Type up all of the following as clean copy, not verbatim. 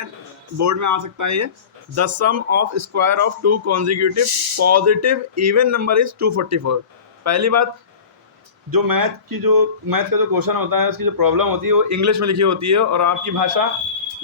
हैं, बोर्ड में आ सकता है ये। The sum of square of two consecutive positive even number is 244। पहली बात, जो मैथ का जो क्वेश्चन होता है, उसकी जो प्रॉब्लम होती है वो इंग्लिश में लिखी होती है और आपकी भाषा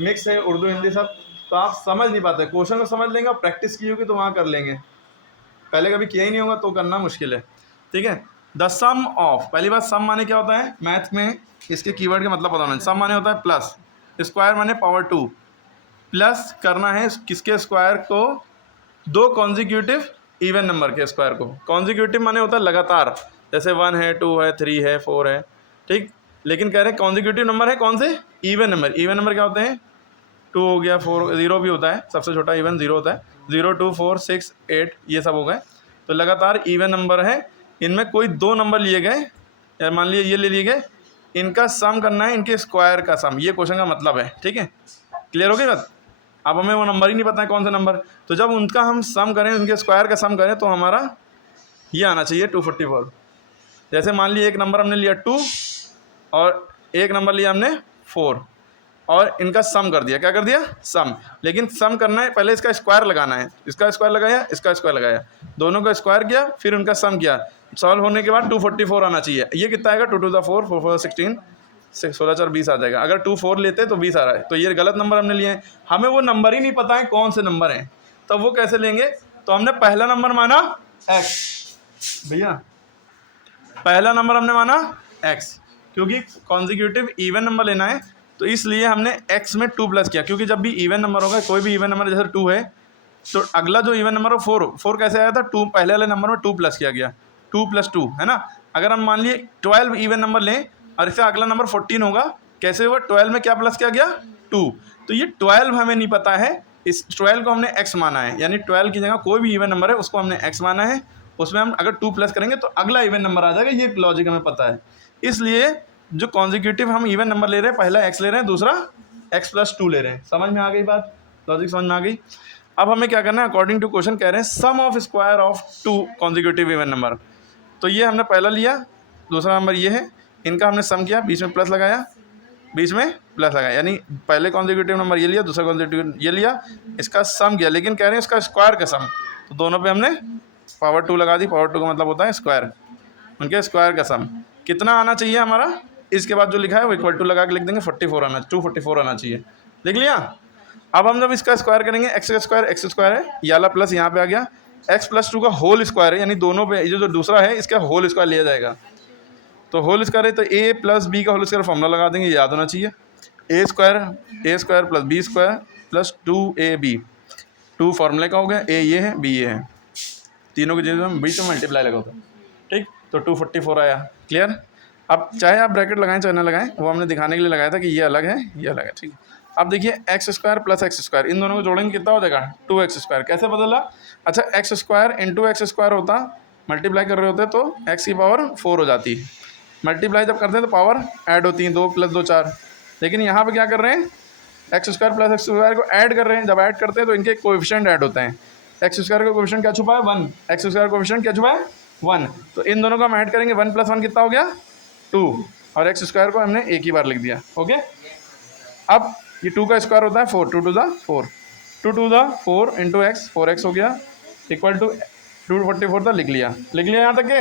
मिक्स है, उर्दू हिंदी सब, तो आप समझ नहीं पाते। क्वेश्चन को समझ लेंगे और प्रैक्टिस की होगी तो वहाँ कर लेंगे, पहले कभी किया ही नहीं होगा तो करना मुश्किल है। ठीक है, द सम ऑफ, पहली बात सम माने क्या होता है मैथ में, इसके कीवर्ड का मतलब पता होना। सम माने होता है प्लस, स्क्वायर माने पावर 2, प्लस करना है किसके स्क्वायर को, दो कॉन्जिक्यूटिव इवन नंबर के स्क्वायर को। कॉन्जिक्यूटिव माने होता है लगातार, जैसे 1 है, 2 है, 3 है, 4 है, ठीक। लेकिन कह रहे हैं कॉन्जिक्यूटिव नंबर है कौन से, इवन नंबर। इवन नंबर क्या होते हैं, 2 हो गया, 4, 0 भी होता है, सबसे छोटा इवन 0 होता है, 0, 2, 4, 6, 8 ये सब हो गए। तो लगातार इवन नंबर है, इनमें कोई दो नंबर लिए गए, या मान लीजिए ये ले लिए गए, इनका सम करना है, इनके स्क्वायर का सम, ये क्वेश्चन का मतलब है। ठीक है, क्लियर हो गई बात। अब हमें वो नंबर ही नहीं पता है कौन सा नंबर, तो जब उनका हम सम करें, उनके स्क्वायर का सम करें, तो हमारा ये आना चाहिए 244। जैसे मान लीजिए एक नंबर हमने लिया 2 और एक नंबर लिया हमने 4 और इनका सम कर दिया, क्या कर दिया, सम। लेकिन सम करना है, पहले इसका स्क्वायर लगाना है, इसका स्क्वायर लगाया, इसका स्क्वायर लगाया, दोनों का स्क्वायर किया, फिर उनका सम किया। सॉल्व होने के बाद 244 आना चाहिए। ये कितना आएगा, 2 to the 4, 4 4 16, 16 4 20 आ जाएगा। अगर 2 4 लेते तो 20 आ रहा है, तो ये गलत नंबर हमने लिए हैं। हमें वो नंबर ही नहीं पता है कौन से नंबर हैं, तो वो कैसे लेंगे। तो हमने पहला नंबर माना x, भैया पहला नंबर हमने माना x, क्योंकि कॉन्जिक्यूटिव इवन नंबर लेना है, तो इसलिए हमने x में 2 प्लस किया। क्योंकि जब भी इवन नंबर होगा, कोई भी इवन नंबर, जैसे 2 है, तो अगला जो इवन नंबर हो 4 कैसे आया था, 2 पहले वाले नंबर में 2 प्लस किया गया, 2 + 2 है ना। अगर हम मान लिए 12 इवन नंबर लें और इसका अगला नंबर 14 होगा, कैसे हुआ, 12 में क्या प्लस किया गया, 2। तो ये 12 हमें नहीं पता है, इस 12 को हमने x माना है, यानी 12 की जगह कोई भी इवन नंबर है उसको हमने x माना है, उसमें हम अगर 2 प्लस करेंगे तो अगला इवन नंबर आ जाएगा, ये लॉजिक हमें पता है। इसलिए जो कॉन्जिक्यूटिव हम इवन नंबर ले रहे हैं, पहला x ले रहे हैं, दूसरा x + 2 ले रहे हैं। समझ में आ गई बात, लॉजिक समझ में आ गई। अब हमें क्या करना है, अकॉर्डिंग टू क्वेश्चन कह रहे हैं sum of square of 2 consecutive even number. तो ये हमने पहला लिया, दूसरा नंबर ये है, इनका हमने सम किया, बीच में प्लस लगाया, बीच में प्लस लगाया, यानी पहले कॉन्जिक्यूटिव नंबर ये लिया, दूसरा कॉन्जिक्यूटिव ये लिया, इसका सम किया। लेकिन कह रहे हैं इसका स्क्वायर का सम, तो दोनों पे हमने पावर 2 लगा दी। पावर 2 का मतलब होता है स्क्वायर, उनके स्क्वायर का सम कितना आना चाहिए हमारा, इसके बाद जो लिखा है वो इक्वल टू लगा के लिख देंगे, 244 आना चाहिए। लिख लिया। अब हम जब इसका स्क्वायर करेंगे, x का स्क्वायर x स्क्वायर है, ये वाला प्लस यहाँ पे आ गया, x + 2 का होल स्क्वायर है, यानी दोनों पे जो दूसरा है इसका होल स्क्वायर लिया जाएगा। तो होल स्क्वायर है तो a + b का होल स्क्वायर फॉर्मूला लगा देंगे, याद होना चाहिए, a square + b square + 2ab, 2 फार्मूले का हो गया, a ये है b ये है, तीनों के बीच में मल्टीप्लाई लगा होता है। ठीक, तो 244 आया। क्लियर। अब चाहे आप ब्रैकेट लगाएं चाहे ना लगाएं, वो हमने दिखाने के लिए लगाया था कि ये अलग है ये अलग है। ठीक है, अब देखिए x स्क्वायर + x स्क्वायर, इन दोनों को जोड़ेंगे कितना हो जाएगा, 2x स्क्वायर। कैसे बदला, अच्छा x स्क्वायर × x स्क्वायर होता, मल्टीप्लाई कर रहे होते तो x की पावर 4 हो जाती, मल्टीप्लाई जब करते हैं तो पावर ऐड होती है, 2 + 2 4। लेकिन यहाँ पे क्या कर रहे हैं, x स्क्वायर + x स्क्वायर को ऐड कर रहे हैं, जब ऐड करते हैं तो इनके कोएफिशिएंट ऐड होते हैं। x स्क्वायर का कोएफिशिएंट क्या छुपा है, 1, x स्क्वायर कोएफिशिएंट क्या छुपा है, 1। तो इन दोनों को हम ऐड करेंगे, 1 + 1 कितना हो गया, 2, और x स्क्वायर को हमने एक ही बार लिख दिया। ओके, अब ये 2 का स्क्वायर होता है 4, 2 to the 4, 2 to the 4 × x, 4x हो गया, इक्वल टू 244 था, लिख लिया यहाँ तक के।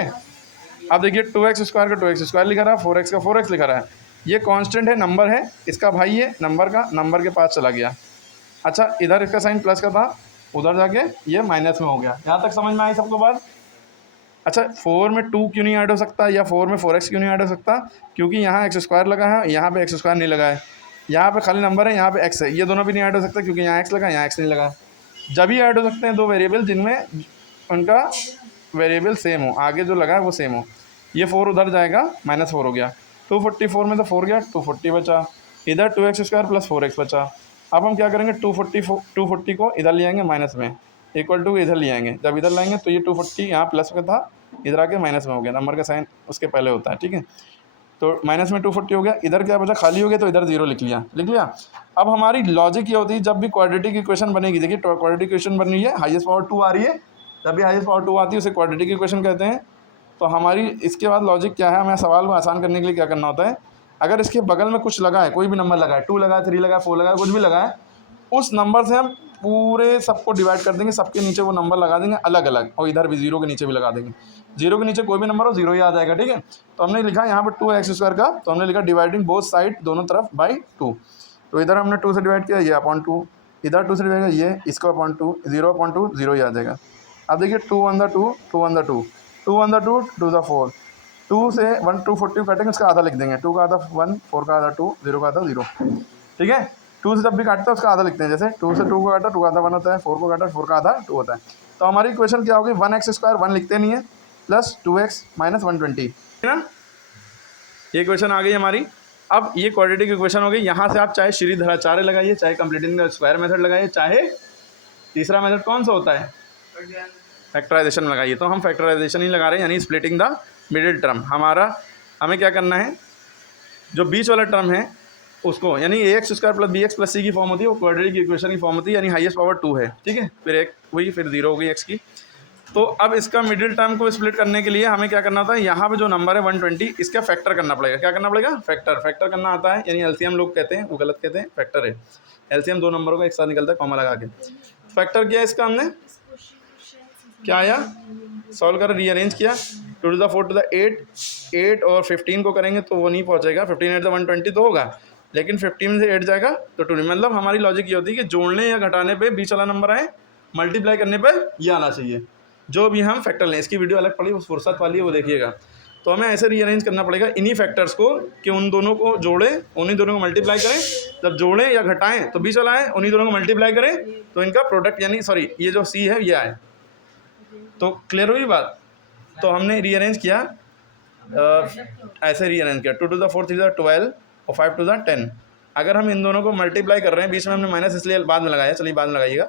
अब देखिए 2x स्क्वायर का 2x स्क्वायर लिखा रहा है, 4x का 4x लिखा रहा है, ये कांस्टेंट है, नंबर है, इसका भाई है, नंबर के पास चला गया। अच्छा, इधर इसका साइन प्लस का था, उधर जाके ये माइनस में हो गया। यहाँ तक समझ में आई सबको बात। अच्छा, 4 में 2 क्यों नहीं ऐड हो सकता, या 4 में 4x क्यों नहीं ऐड हो सकता, क्योंकि यहाँ x स्क्वायर लगा है, यहाँ पे x स्क्वायर नहीं लगा है, यहाँ पे खाली नंबर है, यहाँ पे x है, ये दोनों भी नहीं ऐड हो सकता क्योंकि यहाँ x लगा, यहाँ x नहीं लगा। जब ही ऐड हो सकते हैं दो वेरिएबल जिनमें उनका वेरिएबल सेम हो, आगे जो लगा है वो सेम हो। ये 4 उधर जाएगा, -4 हो गया, 244 में तो 4 गया, 240 बचा, इधर 2x स्क्वायर + 4x बचा। अब हम क्या करेंगे, 240 को इधर ले आएंगे माइनस में, इक्वल टू इधर ले आएंगे, जब इधर लाएंगे तो ये 240 यहाँ प्लस का था, इधर आके माइनस में हो गया, नंबर का साइन उसके पहले होता है। ठीक है, तो माइनस में 240 हो गया, इधर क्या बचा, खाली हो गया, तो इधर 0 लिख लिया। अब हमारी लॉजिक ये होती है, जब भी क्वाड्रेटिक इक्वेशन बनेगी, देखिए क्वाड्रेटिक इक्वेशन बन रही है, हाईएस्ट पावर 2 आ रही है, जब भी हाईएस्ट पावर 2 आती है उसे क्वाड्रेटिक इक्वेशन कहते हैं। तो हमारी इसके बाद लॉजिक क्या है, हमें सवाल को आसान करने के लिए क्या करना होता है, अगर इसके बगल में कुछ लगा है, कोई भी नंबर लगा है, 2 लगा है, 3 लगा है, 4 लगा है, कुछ भी लगा है, उस नंबर से हम पूरे सबको डिवाइड कर देंगे, सबके नीचे वो नंबर लगा देंगे अलग अलग, और इधर भी जीरो के नीचे भी लगा देंगे। जीरो के नीचे कोई भी नंबर हो जीरो ही आ जाएगा, ठीक है। तो हमने लिखा यहाँ पर 2x² का, तो हमने लिखा डिवाइडिंग बोथ साइड, दोनों तरफ बाई 2। तो इधर हमने 2 से डिवाइड किया, ये अपॉन 2, इधर 2 से डिवाइड किया, ये इसको अपॉन 2, 0/2 0 ही आ जाएगा। अब देखिए 2 1 2 2 1 2 2 1 2 2 4, 2 से 1 240 काटेंगे, उसका आधा लिख देंगे, 2 का आधा 1, 4 का आधा 2, 0 का आधा 0, ठीक है। 2 से जब भी काटते हैं उसका आधा लिखते हैं, जैसे 2 से 2 को काटा 2 का आधा 1 होता है, 4 को काटा 4 का आधा 2 होता है। तो हमारी इक्वेशन क्या होगी, 1x² 1 लिखते नहीं है, प्लस 2x माइनस 120, है ना। ये इक्वेशन आ गई हमारी। अब ये क्वाड्रेटिक इक्वेशन हो गई। यहाँ से आप चाहे श्रीधराचार्य लगाइए, चाहे कंप्लीटिंग द स्क्वायर मेथड लगाइए, चाहे तीसरा मेथड कौन सा होता है, फैक्टराइजेशन लगाइए। तो हम फैक्टराइजेशन ही लगा रहे हैं, यानी स्प्लिटिंग द मिडिल टर्म। हमें क्या करना है, जो बीच वाला टर्म है उसको, यानी ax² plus bx plus c की फॉर्म होती है, वो क्वाड्रेटिक इक्वेशन की फॉर्म होती है, यानी हाईएस्ट पावर 2 है, ठीक है। फिर एक वही, फिर 0 हो गई x की। तो अब इसका मिडिल टर्म को स्प्लिट करने के लिए हमें क्या करना होता है, यहाँ पे जो नंबर है 120, इसका फैक्टर करना पड़ेगा। क्या करना पड़ेगा, फैक्टर करना आता है, यानी एलसीएम लोग कहते हैं, वो गलत कहते हैं, फैक्टर है। एलसीएम दो नंबरों का एक साथ निकलता है कॉमा लगा के। फैक्टर किया इसका हमने, क्या आया, सॉल्व कर रीअरेंज किया, 2 to the 4 to the 8 और 15 को करेंगे तो वो नहीं पहुँचेगा, 15 8 120 तो होगा, लेकिन 15 से 8 जाएगा तो 2। मतलब हमारी लॉजिक ये होती है कि जोड़ने या घटाने पे बीच वाला नंबर आए, मल्टीप्लाई करने पे ये आना चाहिए, जो भी हम फैक्टर लें। इसकी वीडियो अलग पड़ी, उस फुर्सत वाली है, वो देखिएगा। तो हमें ऐसे रीअरेंज करना पड़ेगा इन्हीं फैक्टर्स को, कि उन दोनों को जोड़ें, उन्हीं दोनों को मल्टीप्लाई करें, जब जोड़ें या घटाएं तो बीच वाला आए, उन्हीं दोनों को मल्टीप्लाई करें तो इनका प्रोडक्ट, यानी सॉरी ये जो सी है ये आए। तो क्लियर हुई बात। तो हमने रीअरेंज किया, ऐसे रीअरेंज किया, 2 to the 4 3 to the 12 और 5 to the 10। अगर हम इन दोनों को मल्टीप्लाई कर रहे हैं, बीच में हमने माइनस इसलिए बाद में लगाया, चलिए बाद में लगाइएगा।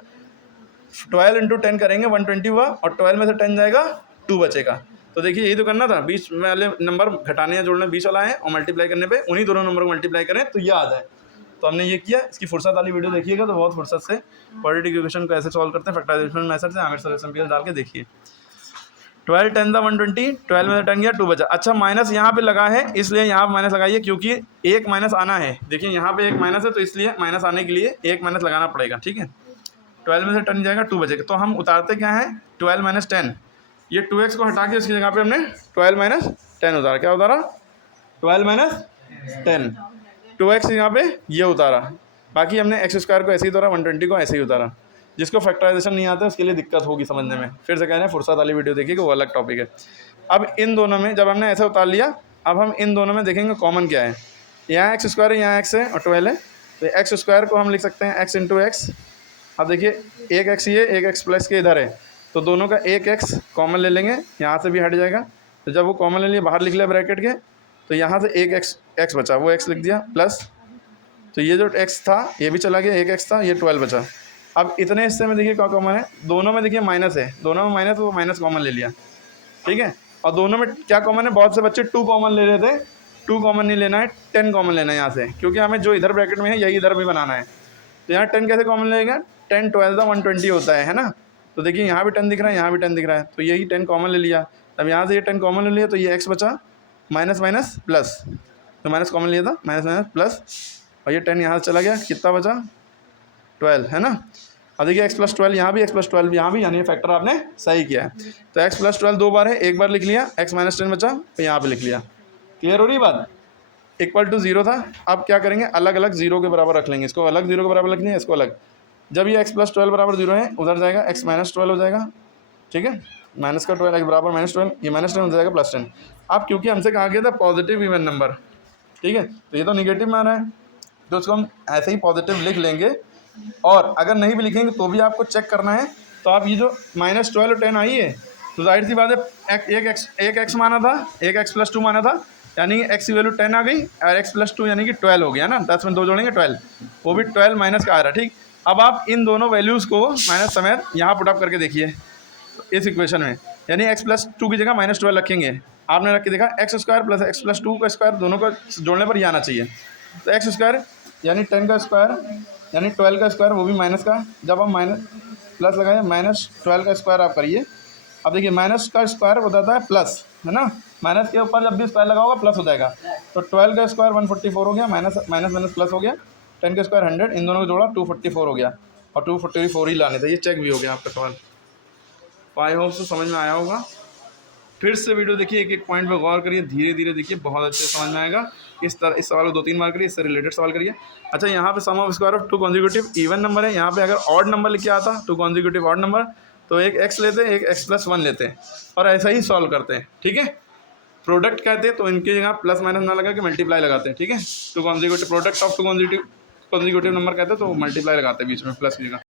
12 × 10 करेंगे 120 हुआ, और 12 में से 10 जाएगा 2 बचेगा। तो देखिए यही तो करना था, बीच वाले नंबर घटाने या जोड़ने बीच वाला है, और मल्टीप्लाई करने पे उन्हीं दोनों नंबर को मल्टीप्लाई करें तो ये आ जाए। तो हमने ये किया। इसकी फुर्सत वाली वीडियो देखिएगा तो बहुत फुर्सत से क्वाड्रेटिक इक्वेशन को ऐसे सॉल्व करते हैं फैक्टराइजेशन मेथड से, आमिर सर सिंपल डाल के देखिए। 12 10 था 120, 12 में से 10 गया 2 बचा। अच्छा माइनस यहाँ पे लगा है, इसलिए यहाँ माइनस लगाइए, क्योंकि एक माइनस आना है। देखिए यहाँ पे एक माइनस है, तो इसलिए माइनस आने के लिए एक माइनस लगाना पड़ेगा, ठीक है। 12 में से 10 जाएगा 2 बचेगा। तो हम उतारते क्या है, 12 - 10, ये 2x को हटा के इसकी जगह पे हमने 12 - 10 उतारा। क्या उतारा, 12 - 10, 2x यहाँ पे ये उतारा। बाकी हमने x² को ऐसे ही उतारा, 120 को ऐसे ही उतारा। जिसको फैक्टराइजेशन नहीं आता उसके लिए दिक्कत होगी समझने में। फिर से कह रहे हैं फुर्सत वाली वीडियो देखिए कि वो अलग टॉपिक है। अब इन दोनों में जब हमने ऐसे उतार लिया, अब हम इन दोनों में देखेंगे कॉमन क्या है। यहाँ x² है, यहाँ x है और 12 है, तो x² को हम लिख सकते हैं x × x। अब देखिए एक x ये, एक x प्लस के इधर है, तो दोनों का एक x कॉमन ले लेंगे, यहाँ से भी हट जाएगा। तो जब वो कॉमन ले लिया, बाहर लिख लिया ब्रैकेट के, तो यहाँ से एक x बचा, वो x लिख दिया प्लस, तो ये जो x था ये भी चला गया, एक x था, ये 12 बचा। अब इतने हिस्से में देखिए क्या कॉमन है, दोनों में देखिए माइनस है, दोनों में माइनस, वो माइनस कॉमन ले लिया, ठीक है। और दोनों में क्या कॉमन है, बहुत से बच्चे 2 कॉमन ले रहे थे, 2 कॉमन नहीं लेना है, 10 कॉमन लेना है यहाँ से, क्योंकि हमें जो इधर ब्रैकेट में है यही इधर भी बनाना है। तो यहाँ 10 कैसे कॉमन लेगा, 10 12 120 होता है ना। तो देखिए यहाँ भी 10 दिख रहा है, यहाँ भी 10 दिख रहा है, तो यही 10 कॉमन ले लिया। अब यहाँ से ये 10 कॉमन ले लिया, तो ये x बचा, माइनस माइनस प्लस, तो माइनस कॉमन लिया था, माइनस माइनस प्लस, और ये 10 यहाँ से चला गया, कितना बचा 12, है ना। अब देखिए x + 12 यहाँ भी, x + 12 यहाँ भी, यानी फैक्टर आपने सही किया है। तो x + 12 2 बार है, एक बार लिख लिया, x - 10 बचा तो यहाँ पे लिख लिया। क्लियर हो रही बात। = 0 था। अब क्या करेंगे, अलग अलग 0 के बराबर रख लेंगे, इसको अलग 0 के बराबर रख लेंगे, इसको अलग। जब ये x + 12 बराबर 0 है, उधर जाएगा x - 12 हो जाएगा, ठीक है। माइनस का 12 बराबर -12, ये -10 हो जाएगा +10। अब क्योंकि हमसे कहा गया था पॉजिटिव इवन नंबर, ठीक है, तो ये तो निगेटिव में आ रहा है, तो उसको हम ऐसे ही पॉजिटिव लिख लेंगे। और अगर नहीं भी लिखेंगे तो भी आपको चेक करना है। तो आप ये जो -12 और 10 आई है, तो जाहिर सी बात है एक x माना था, एक x + 2 माना था, यानी x की वैल्यू 10 आ गई, और x + 2 यानी कि 12 हो गया ना, 10 में 2 जोड़ेंगे 12, वो भी 12 माइनस का आ रहा है, ठीक। अब आप इन दोनों वैल्यूज़ को माइनस समेत यहाँ पुटअप करके देखिए इस इक्वेशन में, यानी x + 2 की जगह -12 रखेंगे। आपने रख के देखा x² + x + 2 का स्क्वायर, दोनों को जोड़ने पर ये आना चाहिए। तो x² यानी 10 का स्क्वायर, यानी 12 का स्क्वायर, वो भी माइनस का। जब हम माइनस प्लस लगाए, -12 का स्क्वायर आप करिए। अब देखिए माइनस का स्क्वायर हो जाता है प्लस, है ना, माइनस के ऊपर जब भी स्क्वायर लगा होगा प्लस हो जाएगा। तो 12 का स्क्वायर 144 हो गया, माइनस माइनस प्लस हो गया, 10 का स्क्वायर 100, इन दोनों को जोड़ा 244 हो गया, और 244 ही लाने थे। ये चेक भी हो गया आपका सवाल। आई होप से समझ में आया होगा। फिर से वीडियो देखिए, एक एक पॉइंट पे गौर करिए, धीरे धीरे देखिए, बहुत अच्छे से समझ में आएगा। इस सवाल को 2-3 बार करिए, इससे रिलेटेड सवाल करिए। अच्छा, यहाँ पे sum of square of 2 consecutive even number है। यहाँ पे अगर ऑड नंबर लिख के आता 2 कॉन्जिक्यूटिव ऑड नंबर, तो एक x लेते हैं, एक x+1 लेते हैं, और ऐसा ही सॉल्व करते हैं। ठीक है, प्रोडक्ट कहते हैं तो इनकी जगह प्लस माइनस ना लगा के मल्टीप्लाई लगाते हैं। ठीक है, 2 consecutive product of 2 consecutive number कहते हैं तो मल्टीप्लाई लगाते हैं बीच में प्लस की जगह।